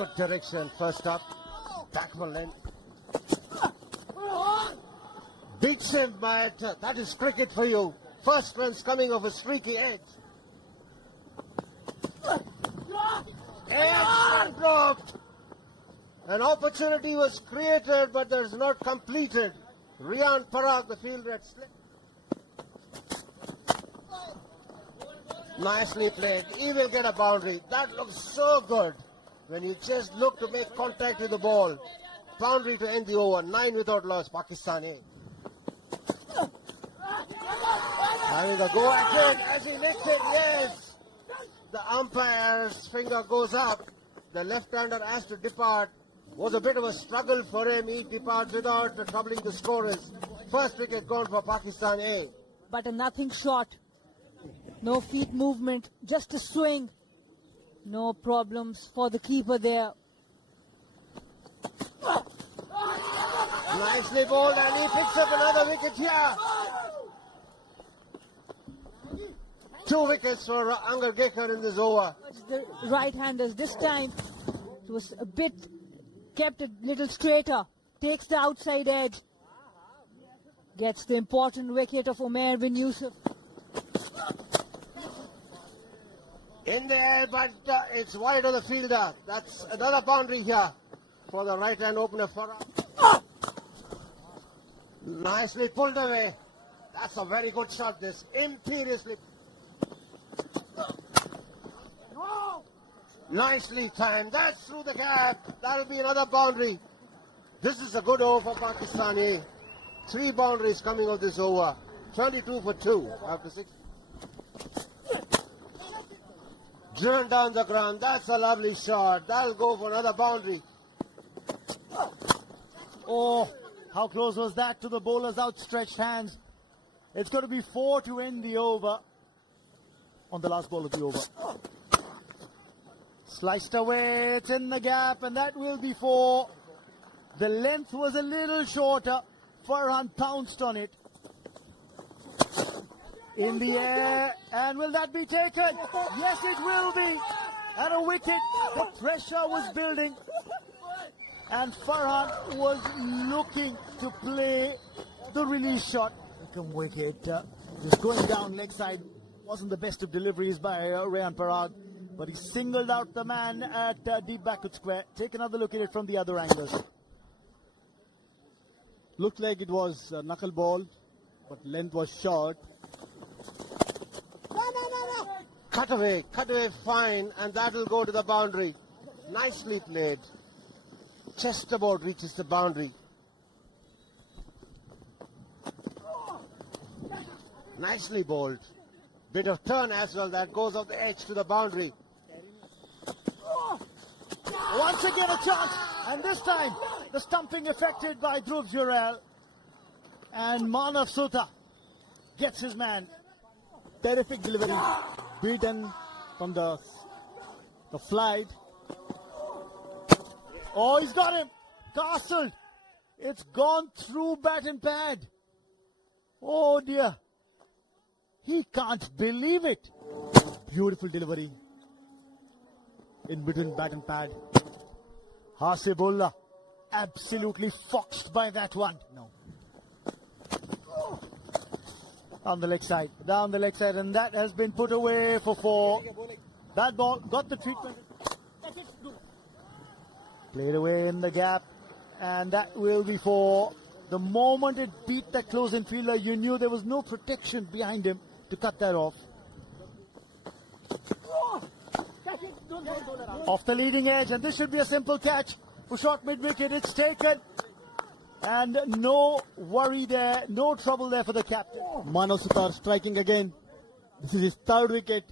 good direction. First up, backman length. Beats him, but that is cricket for you. First runs coming off a streaky edge. Edge dropped. An opportunity was created, but there's not completed. Rian Parag, the fielder at slip. Nicely played. He will get a boundary. That looks so good when you just look to make contact with the ball. Boundary to end the over. 9 without loss. Pakistan A. Having a go at it as he licks it. Yes. The umpire's finger goes up. The left-hander has to depart. Was a bit of a struggle for him. He departs without troubling the scorers. First wicket gone for Pakistan A. But a nothing shot. No feet movement, just a swing. No problems for the keeper there. Nicely bowled, and he picks up another wicket here. 2 wickets for Angar Gekar in this over. The right-handers this time, it was a bit, kept a little straighter. Takes the outside edge. Gets the important wicket of Umair bin Yusuf. In there, but it's wide of the fielder. That's another boundary here for the right-hand opener. Nicely pulled away. That's a very good shot, this. Imperiously. Nicely timed. That's through the gap. That'll be another boundary. This is a good over for Pakistan A. 3 boundaries coming of this over. 22 for 2 after 6. Driven down the ground. That's a lovely shot. That'll go for another boundary. Oh, how close was that to the bowler's outstretched hands. It's going to be 4 to end the over on the last ball of the over. Sliced away, it's in the gap, and that will be 4. The length was a little shorter. Farhan pounced on it. In the air, and will that be taken? Yes, it will be. And a wicket. The pressure was building, and Farhan was looking to play the release shot. Welcome wicket. Just going down leg side. Wasn't the best of deliveries by Rian Parag, but he singled out the man at deep backward square. Take another look at it from the other angles. Looked like it was a knuckle ball, but length was short. Cut away fine, and that will go to the boundary. Nicely played. Just about reaches the boundary. Nicely bowled. Bit of turn as well, that goes off the edge to the boundary. Once again a chance, and this time the stumping affected by Dhruv Jurel, and Manav Sutha gets his man. Terrific delivery, beaten from the flight. Oh, he's got him, castled. It's gone through bat and pad. Oh dear, he can't believe it. Beautiful delivery in between bat and pad. Hasibullah absolutely foxed by that one. No. Down the leg side, and that has been put away for 4. That ball got the treatment. Played away in the gap, and that will be 4. The moment it beat that close-in fielder, you knew there was no protection behind him to cut that off. Off the leading edge, and this should be a simple catch for short mid-wicket. It's taken, and no worry there, no trouble there for the captain. Manav Sutha striking again. This is his 3rd wicket.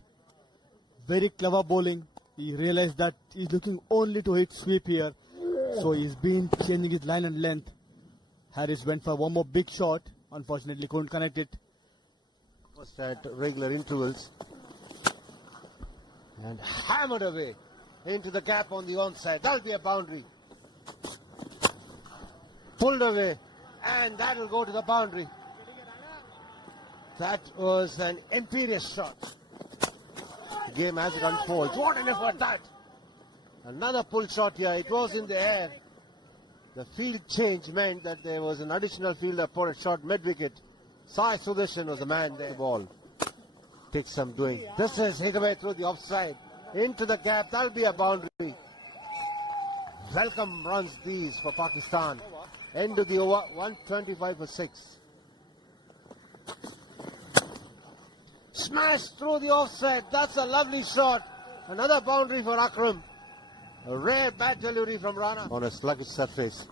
Very clever bowling. He realized that he's looking only to hit sweep here, so he's been changing his line and length. Harris went for one more big shot. Unfortunately, couldn't connect it. First at regular intervals. And hammered away into the gap on the onside. That'll be a boundary. Pulled away, and that'll go to the boundary. That was an imperious shot. The game as it unfolds. What an effort that! Another pull shot here. It was in the air. The field change meant that there was an additional fielder for a shot mid-wicket. Sai Sudarshan was the man there. Ball takes some doing. This is hit away through the offside. Into the gap. That'll be a boundary. Welcome runs these for Pakistan. End of the over. 125 for 6. Smashed through the offside. That's a lovely shot. Another boundary for Akram. A rare bat delivery from Rana on a sluggish surface.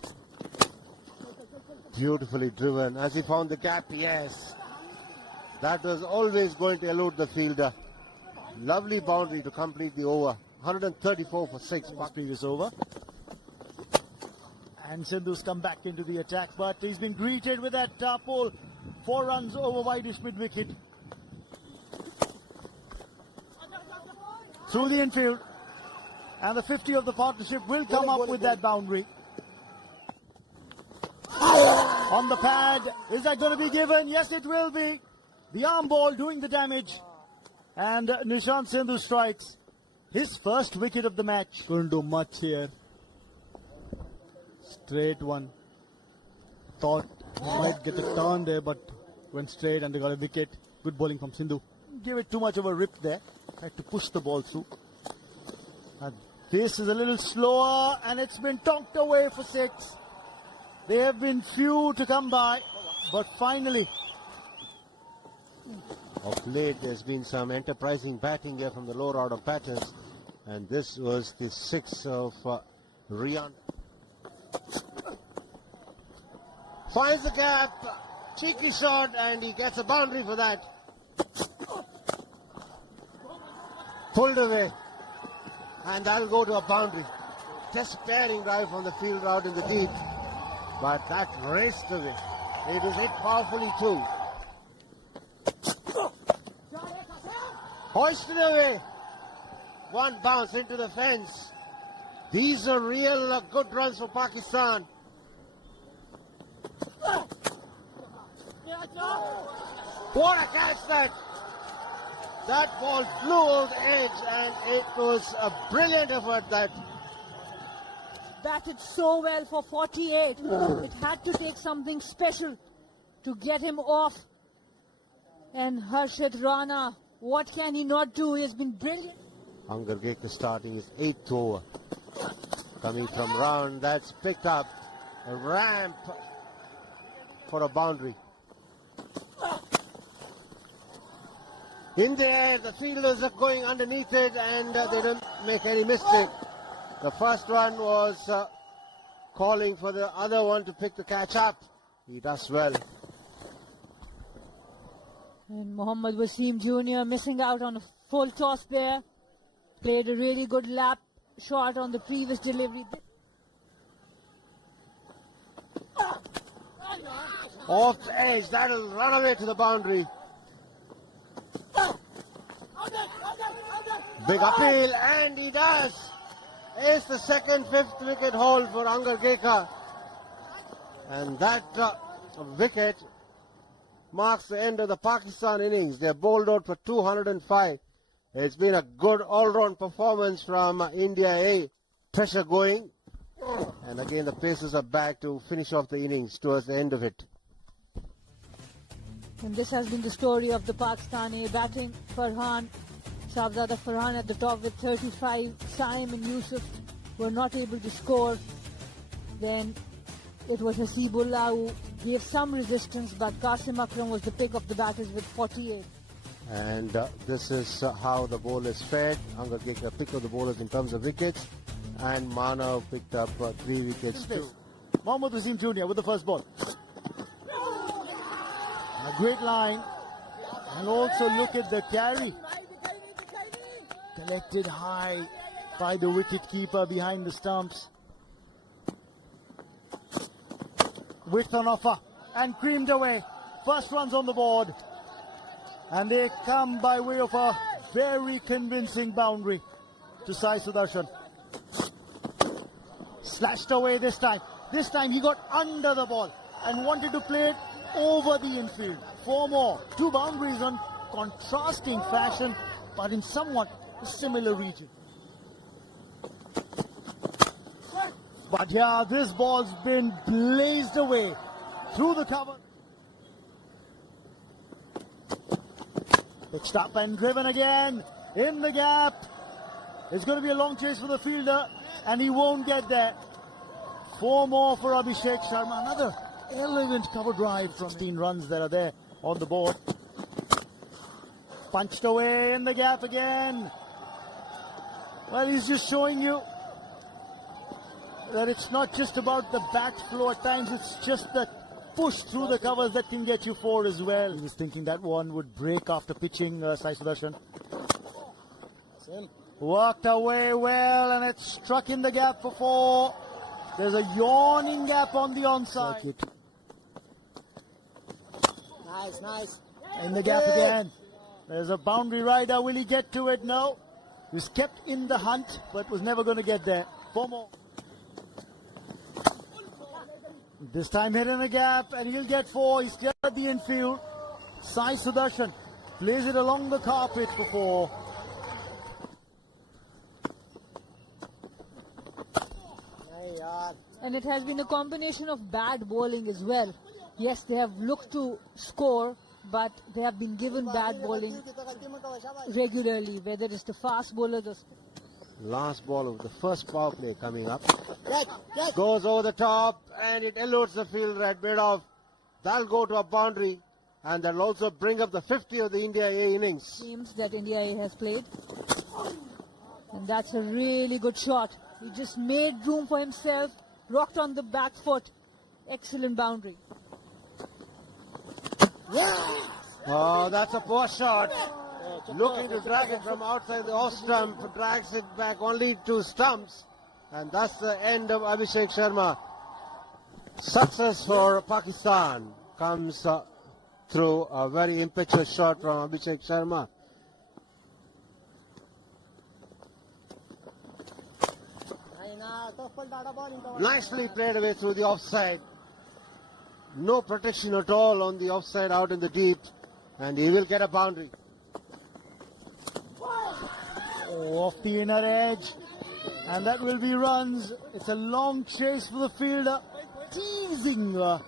Beautifully driven. As he found the gap, yes. That was always going to elude the fielder. Lovely boundary to complete the over. 134 for 6. Speed is over. And Sindhu's come back into the attack, but he's been greeted with that pole. 4 runs over wideish mid-wicket. Through the infield. And the 50 of the partnership will come up with that boundary. On the pad. Is that going to be given? Yes, it will be. The arm ball doing the damage. And Nishant Sindhu strikes his first wicket of the match. Couldn't do much here. Straight one. Thought he might get a turn there, but went straight and they got a wicket. Good bowling from Sindhu. Give it too much of a rip there. Had to push the ball through. And pace is a little slower, and it's been tonked away for 6. They have been few to come by, but finally. Of late, there's been some enterprising batting here from the lower order batters, and this was the 6 of Rian. Finds the gap, cheeky shot, and he gets a boundary for that. Pulled away, and that'll go to a boundary. Despairing drive from the field out in the deep, but that raced away. It was hit powerfully too. Hoisted away. One bounce into the fence. These are real good runs for Pakistan. What a catch that! That ball flew over the edge, and it was a brilliant effort that. Batted so well for 48. It had to take something special to get him off. And Harshad Rana, what can he not do? He has been brilliant. Angar Gekar starting his 8th over. Coming from round, that's picked up. A ramp for a boundary. In the air, the fielders are going underneath it, and they don't make any mistake. The first one was calling for the other one to pick the catch up. He does well. And Mohammad Wasim Jr. missing out on a full toss there. Played a really good lap shot on the previous delivery. Off the edge, that'll run away to the boundary. Big appeal, and he does. It's the second, 5th wicket haul for Angar Gekar. And that wicket marks the end of the Pakistan innings. They're bowled out for 205. It's been a good all-round performance from India A. Pressure going. And again, the Pacers are back to finish off the innings towards the end of it. And this has been the story of the Pakistani batting. Farhan, Shahzada Farhan at the top with 35. Saim and Yusuf were not able to score. Then it was Hasibullah who gave some resistance, but Qasim Akram was the pick of the batters with 48. And this is how the ball is fared. Angar Gekar picked up the bowlers in terms of wickets, and Manav picked up 3 wickets too. Mohammad Wasim Jr. with the first ball. A great line. And also look at the carry. Collected high by the wicket-keeper behind the stumps. Width on offer and creamed away. First runs on the board. And they come by way of a very convincing boundary to Sai Sudarshan. Slashed away this time. This time he got under the ball and wanted to play it over the infield. 4 more. 2 boundaries on contrasting fashion, but in somewhat a similar region. But yeah, this ball's been blazed away through the cover. Pitched up and driven again in the gap. It's going to be a long chase for the fielder, and he won't get there. 4 more for Abhishek Sharma. Another elegant cover drive from 16 runs that are there on the board. Punched away in the gap again. Well, he's just showing you that it's not just about the bat flow at times, it's just the push through the covers that can get you 4 as well. He was thinking that one would break after pitching Sai Sudarshan. Worked away well, and it struck in the gap for 4. There's a yawning gap on the onside. Nice. In the gap again. There's a boundary rider. Will he get to it? No. He was kept in the hunt, but was never going to get there. 4 more. This time hit in the gap, and he'll get 4. He's cleared the infield. Sai Sudarshan plays it along the carpet for 4. And it has been a combination of bad bowling as well. Yes, they have looked to score, but they have been given bad bowling regularly, whether it's the fast bowlers or... Last ball of the first power play coming up. Goes over the top, and it eludes the fielder at mid-off. That'll go to a boundary, and that'll also bring up the 50 of the India A innings. Teams that India A has played. And that's a really good shot. He just made room for himself, rocked on the back foot. Excellent boundary. Oh, that's a poor shot. Looking to drag it from outside the off stump, drags it back only to stumps. And that's the end of Abhishek Sharma. Success for Pakistan comes through a very impetuous shot from Abhishek Sharma. Nicely played away through the offside. No protection at all on the offside out in the deep, and he will get a boundary. Off the inner edge, and that will be runs. It's a long chase for the fielder, teasing the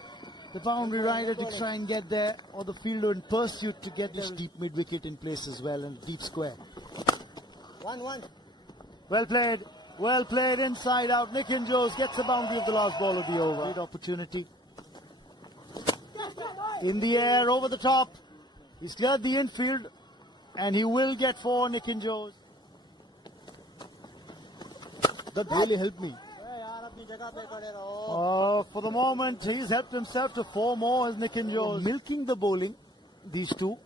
boundary rider to try and get there, or the fielder in pursuit to get this deep mid-wicket in place as well, and deep square. 1-1. Well played inside out. Nick Jones gets the boundary of the last ball of the over. Great opportunity. In the air, over the top. He's cleared the infield, and he will get 4, Nick Jones. That really helped me. For the moment, he's helped himself to 4 more as Nick Jones. Milking the bowling, these two.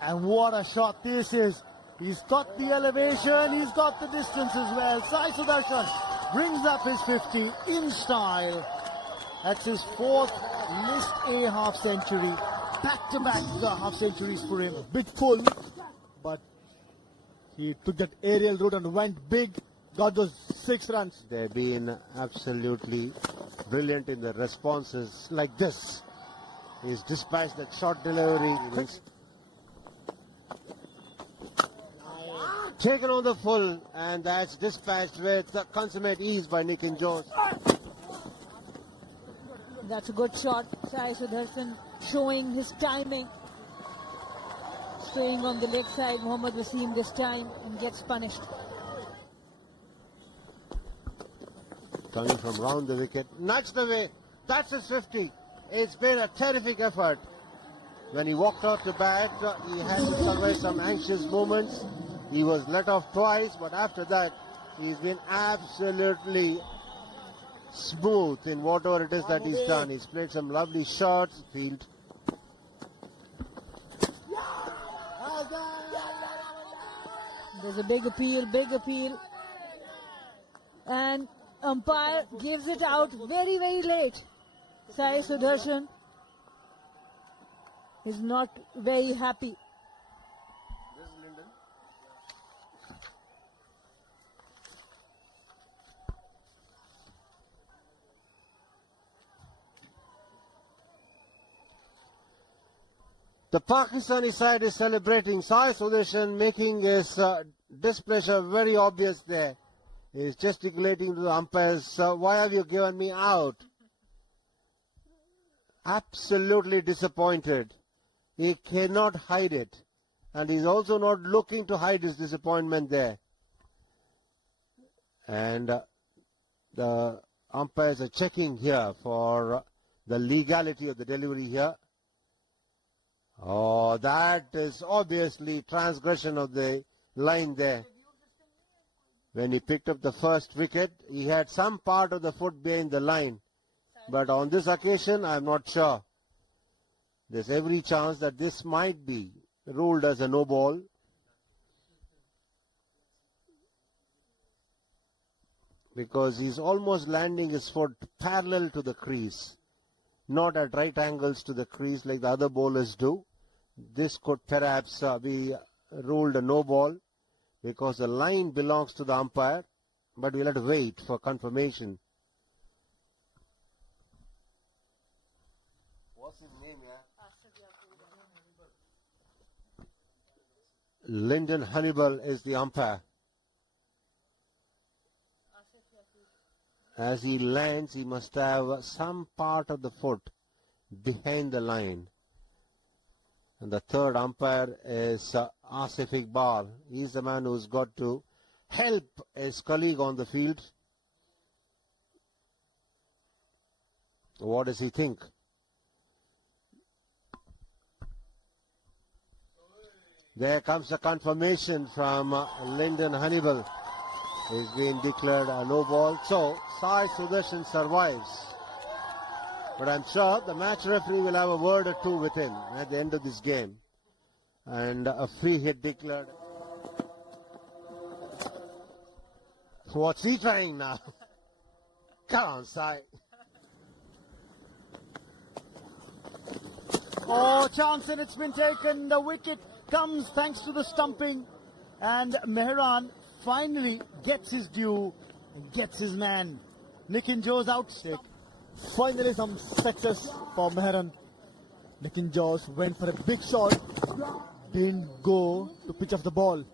And what a shot this is. He's got the elevation, he's got the distance as well. Sai Sudarshan brings up his 50 in style. That's his 4th list A half century. Back-to-back half centuries for him. Bit pull, but he took that aerial route and went big, got those 6 runs. They've been absolutely brilliant in the responses like this. He's dispatched that short delivery. Taken on the full, and that's dispatched with consummate ease by Nick Jones. That's a good shot. Sai Sudarshan showing his timing. Staying on the leg side, Mohammad Wasim this time, and gets punished. Coming from round the wicket, nudged away. That's his 50. It's been a terrific effort. When he walked out to bat, he had to survive some anxious moments. He was let off twice, but after that, he's been absolutely smooth in whatever it is that he's done. He's played some lovely shots. Field. There's a big appeal. And umpire gives it out very, very late. Sai Sudarshan is not very happy. The Pakistani side is celebrating. Sai Sudarshan making his displeasure very obvious there. He's gesticulating to the umpires, "Sir, why have you given me out?" Absolutely disappointed. He cannot hide it. And he's also not looking to hide his disappointment there. And the umpires are checking here for the legality of the delivery here. Oh, that is obviously transgression of the line there. When he picked up the first wicket, he had some part of the foot behind the line. But on this occasion, I'm not sure. There's every chance that this might be ruled as a no ball. Because he's almost landing his foot parallel to the crease, not at right angles to the crease like the other bowlers do. This could perhaps be ruled a no ball because the line belongs to the umpire, but we'll have to wait for confirmation. What's his name, yeah? Lyndon Hannibal is the umpire. As he lands, he must have some part of the foot behind the line. And the third umpire is Asif Iqbal. He's the man who's got to help his colleague on the field. What does he think? There comes a confirmation from Lyndon Hannibal. He's been declared a no ball. So, Sai Sudarshan survives. But I'm sure the match referee will have a word or two with him at the end of this game. And a free hit declared. What's he trying now? Come on, Sai. Oh, chance, and it's been taken. The wicket comes thanks to the stumping. And Mehran finally gets his due and gets his man. Nitin Jo's outstake. Finally some success for Mehran. Nitin Jo's went for a big shot. Didn't go to pitch off the ball.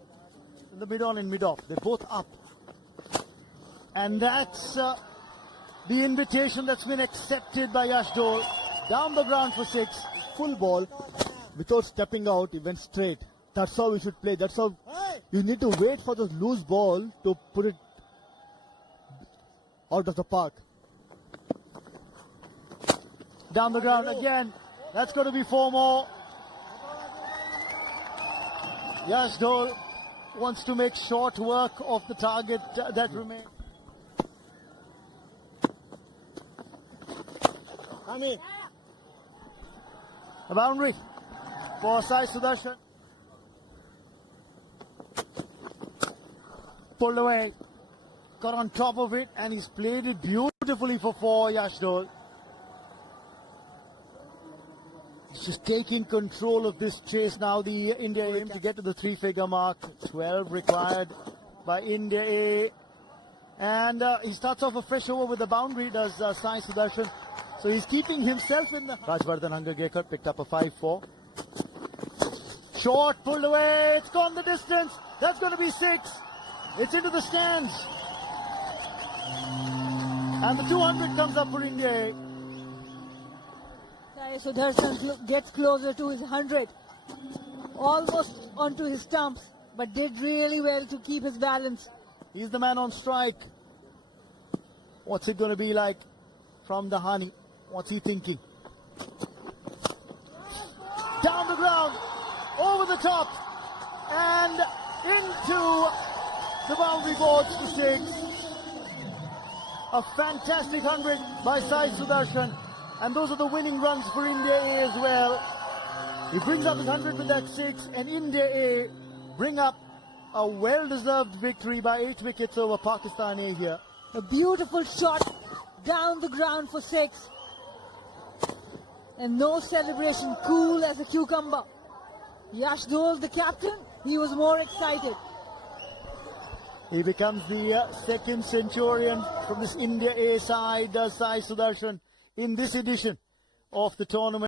In the mid-on and mid-off. They're both up. And that's the invitation that's been accepted by Yash Dole. Down the ground for 6. Full ball. Without stepping out, he went straight. That's how we should play. That's how you need to wait for the loose ball to put it out of the park. Down the ground again. That's going to be 4 more. Yash Dole wants to make short work of the target that remains. A boundary for Sai Sudarshan. Pulled away. Got on top of it and he's played it beautifully for 4, Yash Dole. He's just taking control of this chase now. The India aim to get to the 3-figure mark. 12 required by India A. And he starts off a fresh over with the boundary, does Sai Sudarshan. So he's keeping himself in the... Rajvardhan Hangargekar picked up a 5-4. Short, pulled away. It's gone the distance. That's going to be 6. It's into the stands. And the 200 comes up for India A. Sai Sudarshan gets closer to his 100. Almost onto his stumps, but did really well to keep his balance. He's the man on strike. What's it going to be like from the Hani? What's he thinking? Down the ground, over the top, and into the boundary boards to 6. A fantastic 100 by Sai Sudarshan, and those are the winning runs for India A as well. He brings up his 100 with that 6, and India A bring up a well-deserved victory by 8 wickets over Pakistan A here. A beautiful shot down the ground for 6. And no celebration, cool as a cucumber. Yash Dole, the captain, he was more excited. He becomes the second centurion from this India A side, Sai Sudarshan, in this edition of the tournament.